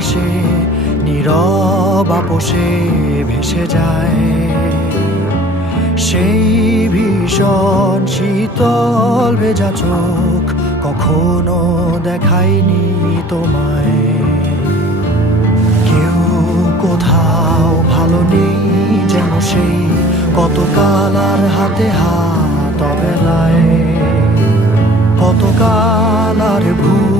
আকাশে, নীরব আপোষে ভেসে যায়। সেই ভীষণ শীতল ভেজা চোখ কখনো দেখায়নি তোমায়। কেউ কোথাও ভালো নেই যেন সেই কতকাল আর হাতে হাত অবেলায় কতকাল আর ভুল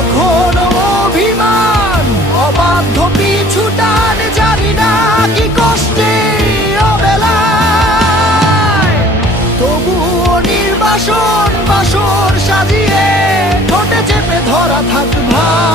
কখনো অভিমান? অবাধ্য পিছু টান, জানি না কি কষ্টে অবেলায়। তবুও নির্বাসন বাসর সাজিয়ে, ঠোঁটে চেপে ধরা থাক ভালোবাসা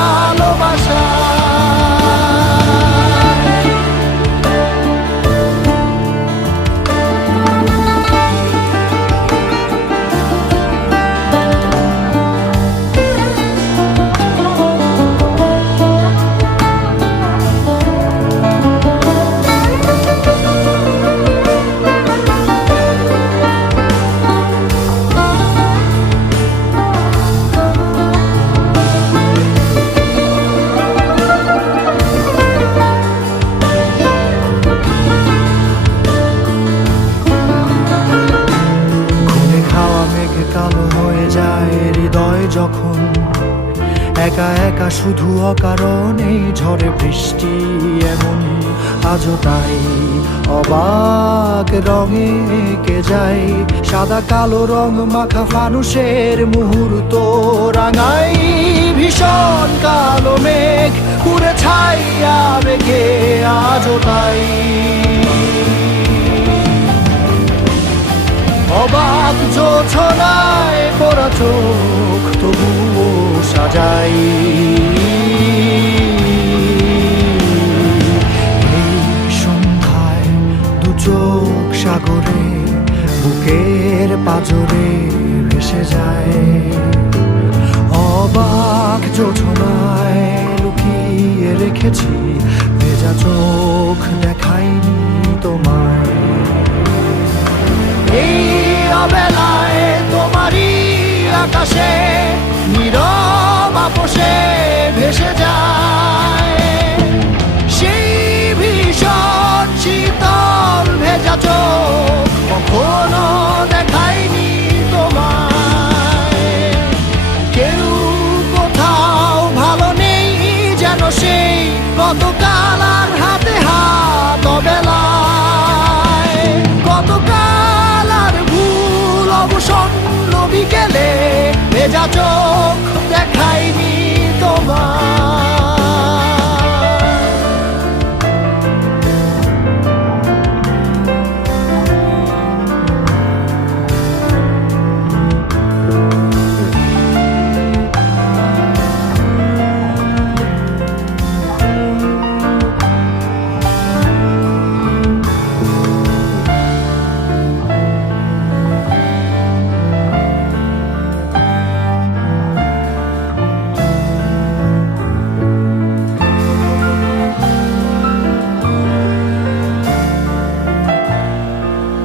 যখন একা একা শুধু অকারণে ঝড়ে বৃষ্টি এমন, আজও তাই অবাক রঙে কে যায় সাদা কালো রং মাখা মানুষের মুহূর্ত রাঙাই ভীষণ কালো মেঘ পুরে ছাইয়া বেগে আজও তাই অবাক যোছনায় সাজাই এই সন্ধ্যায় দু চোখ সাগরে, বুকের পাজরে ভেসে যায়। অবাক যোছনায় লুকিয়ে রেখেছি, ভেজা চোখ দেখাইনি তোমায়। এই অবেলায় তোমারই আকাশে কতকাল আর হাতে হাত বেলায় কতকাল আর ভুল অবসন্ন বিকেলে ভেজা চোখ